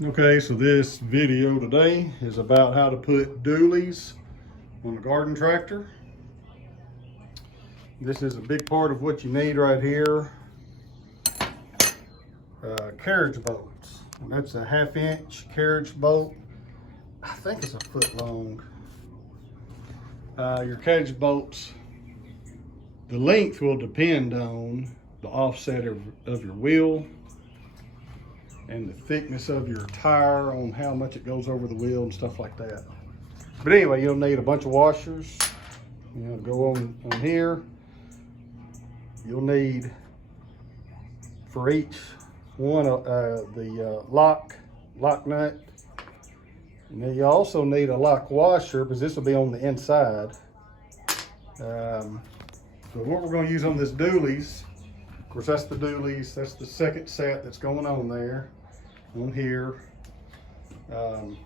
Okay, so this video today is about how to put dualies on a garden tractor. This is a big part of what you need right here. Carriage bolts. And that's a 1/2 inch carriage bolt. I think it's a foot long. Your carriage bolts, the length will depend on the offset of your wheel and the thickness of your tire on how much it goes over the wheel and stuff like that. But anyway, you'll need a bunch of washers. Go on here. You'll need for each one the lock nut. And then you also need a lock washer because this will be on the inside. So what we're going to use on this dualies, of course that's the dualies, that's the second set that's going on there, on here.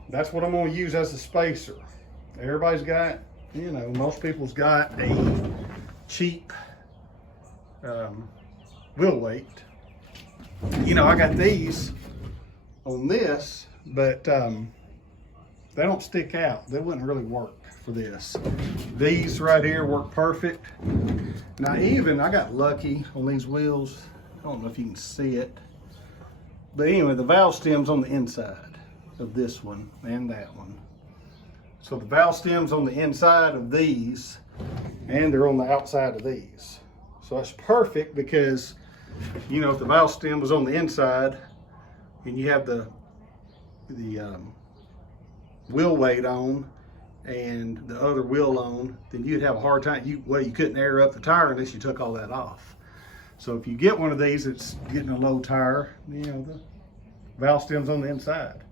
That's what I'm going to use as a spacer. Everybody's got, most people's got a cheap wheel weight. I got these on this, but they don't stick out. They wouldn't really work for this. These right here work perfect. Now I got lucky on these wheels. I don't know if you can see it. But anyway, the valve stem's on the inside of this one and that one. So the valve stem's on the inside of these and they're on the outside of these. So that's perfect because, if the valve stem was on the inside and you have the wheel weight on and the other wheel on, then you'd have a hard time. You couldn't air up the tire unless you took all that off. So if you get one of these that's getting a low tire, the valve stem's on the inside.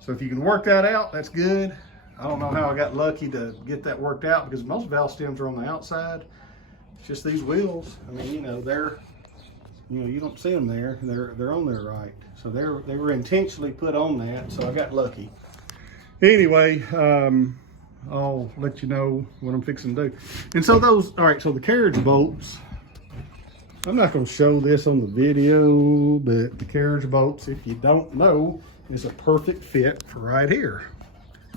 So if you can work that out, that's good. I don't know how I got lucky to get that worked out because most valve stems are on the outside. It's just these wheels. They're, you don't see them there. They're on there right. So they were intentionally put on that. So I got lucky. Anyway, I'll let you know what I'm fixing to do. And so so the carriage bolts, I'm not going to show this on the video, but the carriage bolts, if you don't know, is a perfect fit for right here.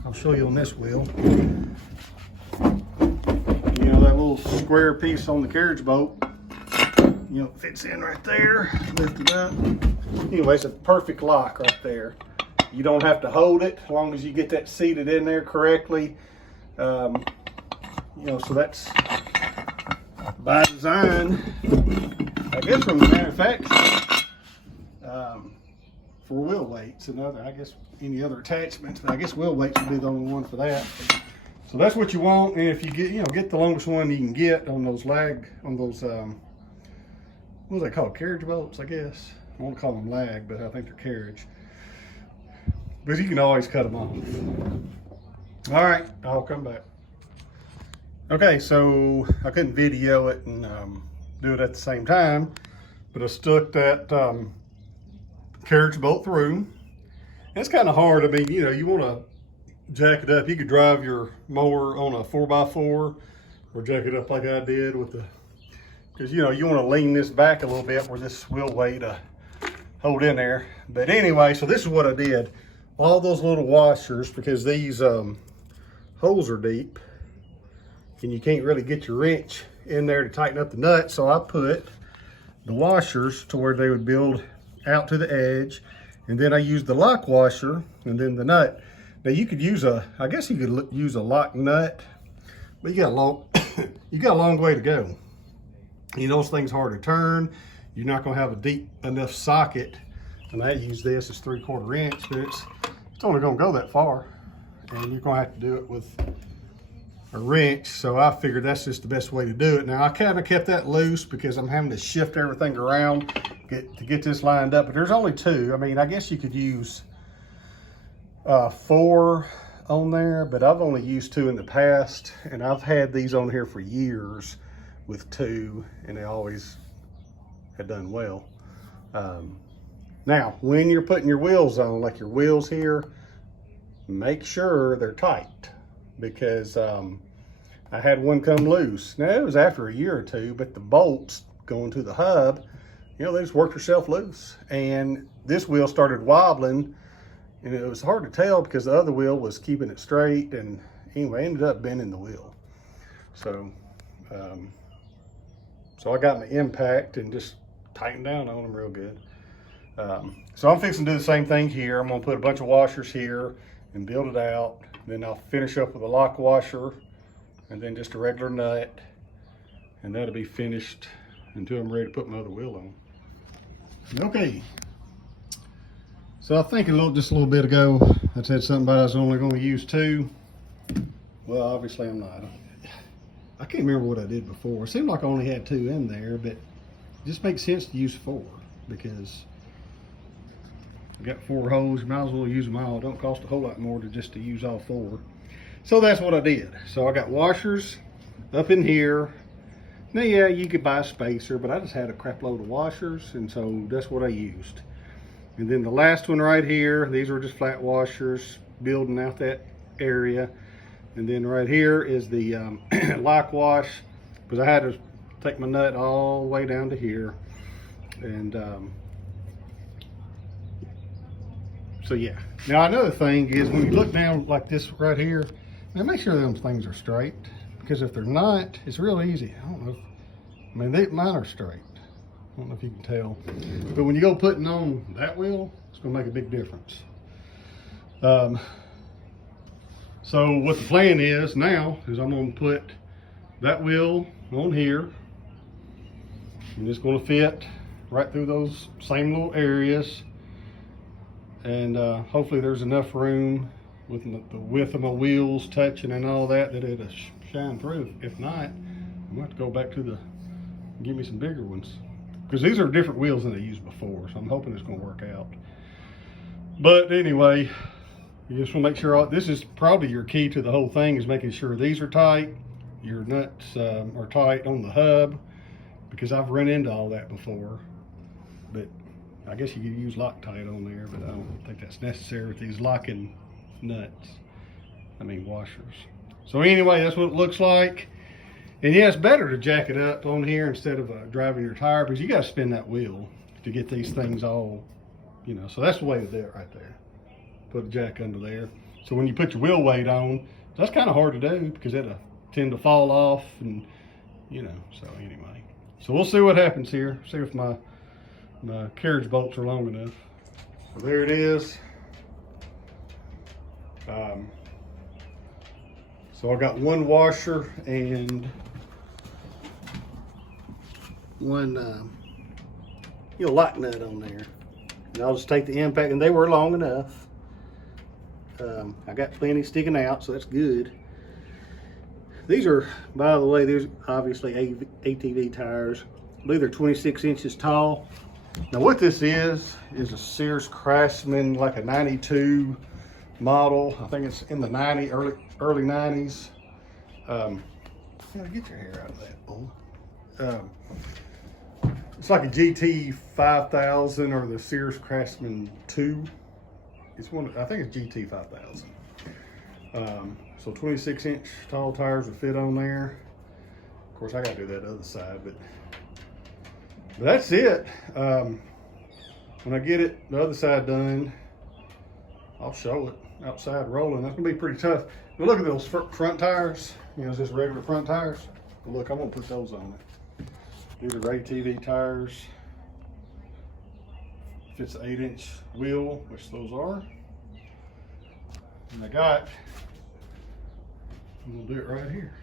I'll show you on this wheel. That little square piece on the carriage bolt, fits in right there, lift it up. Anyway, it's a perfect lock right there. You don't have to hold it as long as you get that seated in there correctly. So that's by design, I guess, from the manufacturer, for wheel weights and any other attachments. But I guess wheel weights would be the only one for that. So that's what you want. And if you get the longest one you can get on those what do they call, carriage bolts, I guess. I won't call them lag, but I think they're carriage. But you can always cut them off. All right, I'll come back. Okay, so I couldn't video it and do it at the same time, but I stuck that carriage bolt through. And it's kind of hard. You want to jack it up. You could drive your mower on a 4x4 or jack it up like I did because you want to lean this back a little bit where this wheel weight hold in there. But anyway, so this is what I did. All those little washers, because these holes are deep and you can't really get your wrench in there to tighten up the nut. So I put the washers to where they would build out to the edge. And then I used the lock washer and then the nut. Now you could use I guess you could use a lock nut, but you got a long way to go. Those things hard to turn. You're not gonna have a deep enough socket. And I use this as 3/4 inch, but it's only gonna go that far. And you're gonna have to do it with a wrench. So I figured that's just the best way to do it. Now I kind of kept that loose because I'm having to shift everything around to get this lined up. But there's only 2. I guess you could use 4 on there, but I've only used 2 in the past. And I've had these on here for years with 2, and they always had done well. Now, when you're putting your wheels on, like your wheels here, make sure they're tight because I had one come loose. Now, it was after a year or 2, but the bolts going to the hub, they just worked herself loose. And this wheel started wobbling And it was hard to tell because the other wheel was keeping it straight, and anyway, I ended up bending the wheel. So, so I got my impact and just tightened down on them real good. So I'm fixing to do the same thing here. I'm gonna put a bunch of washers here and build it out. Then I'll finish up with a lock washer and then just a regular nut. And that'll be finished until I'm ready to put my other wheel on. Okay. So I think just a little bit ago, I said something about I was only gonna use 2. Well, obviously I'm not. I can't remember what I did before. It seemed like I only had 2 in there, but it just makes sense to use 4 because I got 4 holes. You might as well use them all. It don't cost a whole lot more to use all 4. So that's what I did. So I got washers up in here. Now, yeah, you could buy a spacer, but I just had a crap load of washers, and so that's what I used. And then the last one right here, these were just flat washers, building out that area. And then right here is the lock wash, because I had to take my nut all the way down to here. And so yeah. Now another thing is when you look down like this right here, now make sure those things are straight, because if they're not, it's real easy. I don't know. I mean, mine are straight. I don't know if you can tell, but when you go putting on that wheel, it's gonna make a big difference. So what the plan is now is I'm gonna put that wheel on here, and it's gonna fit right through those same little areas. And hopefully there's enough room with the width of my wheels touching and all that it'll shine through. If not, I'm gonna have to go back to give me some bigger ones, because these are different wheels than I used before, so I'm hoping it's gonna work out. But anyway, you just want to make sure this is probably your key to the whole thing, is making sure these are tight, your nuts are tight on the hub, because I've run into all that before. But I guess you could use Loctite on there, but I don't think that's necessary with these locking nuts. I mean washers. So anyway, that's what it looks like. And yeah, it's better to jack it up on here instead of driving your tire, because you got to spin that wheel to get these things all, you know. So that's the way to do it right there. Put a jack under there. So when you put your wheel weight on, that's kind of hard to do because it'll tend to fall off, and you know. So anyway, so we'll see what happens here. See if my carriage bolts are long enough. So there it is. So I got one washer and one lock nut on there, and I'll just take the impact, and they were long enough. I got plenty sticking out, so that's good. These are, by the way, these obviously ATV tires. I believe they're 26 inches tall. Now what this is a Sears Craftsman, like a 92 model. I think it's in the early 90s. Get your hair out of that, boy. It's like a GT 5000 or the Sears Craftsman 2. It's one. I think it's GT 5000. So 26 inch tall tires will fit on there. Of course, I got to do that other side, but that's it. When I get the other side done, I'll show it outside rolling. That's gonna be pretty tough. But look at those front tires. You know, just regular front tires. But look, I'm gonna put those on it. These are ATV tires. Fits an 8-inch wheel, which those are. And I'm gonna do it right here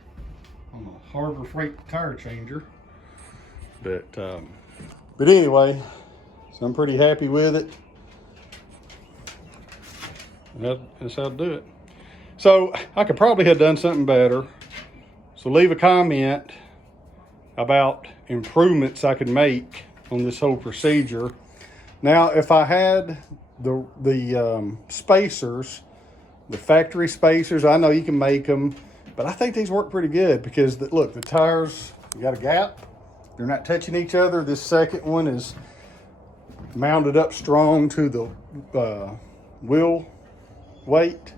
on a Harbor Freight tire changer. But anyway, so I'm pretty happy with it. And that's how to do it. So I could probably have done something better. So leave a comment about improvements I could make on this whole procedure. Now, if I had the spacers, the factory spacers, I know you can make them, but I think these work pretty good because look, the tires, you got a gap. They're not touching each other. This second one is mounted up strong to the wheel weight.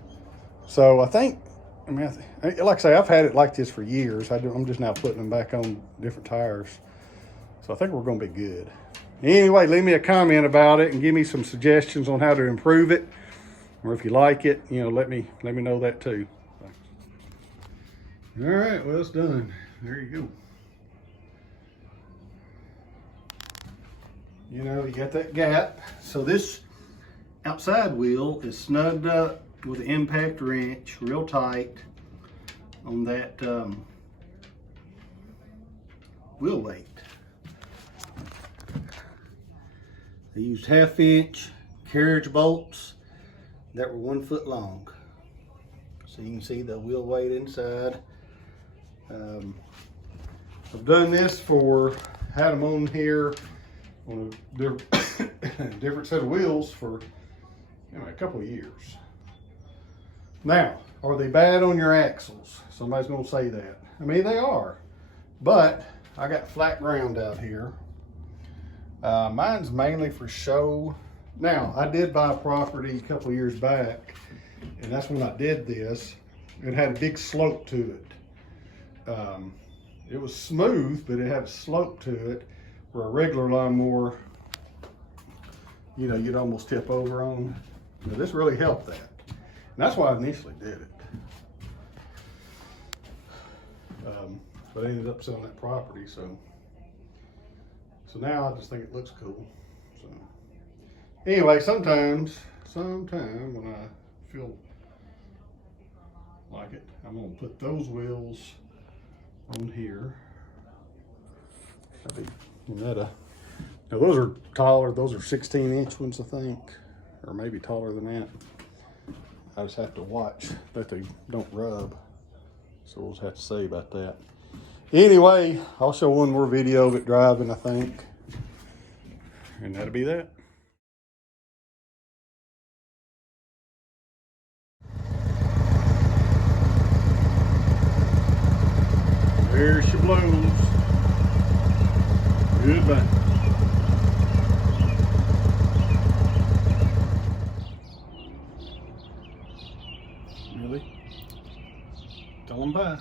So I think, like I say, I've had it like this for years. I'm just now putting them back on different tires. So I think we're gonna be good. Anyway, leave me a comment about it and give me some suggestions on how to improve it. Or if you like it, you know, let me know that too. All right, well, it's done. There you go. You know, you got that gap. So this outside wheel is snugged up with an impact wrench, real tight on that wheel weight. I used 1/2-inch carriage bolts that were 1 foot long. So you can see the wheel weight inside. I've done this had them on here on a different set of wheels for a couple of years. Now, are they bad on your axles? Somebody's gonna say that. I mean, they are, but I got flat ground out here. Mine's mainly for show. Now, I did buy a property a couple of years back, and that's when I did this. It had a big slope to it. It was smooth, but it had a slope to it where a regular lawnmower, you know, you'd almost tip over on. But this really helped that. And that's why I initially did it. But I ended up selling that property, so now I just think it looks cool. So anyway, sometime when I feel like it, I'm gonna put those wheels on here. Now those are taller. Those are 16-inch ones, I think, or maybe taller than that. I just have to watch that they don't rub. So we'll just have to see about that. Anyway, I'll show one more video of it driving, I think. And that'll be that. There she blows. Goodbye. Really? Tell them bye.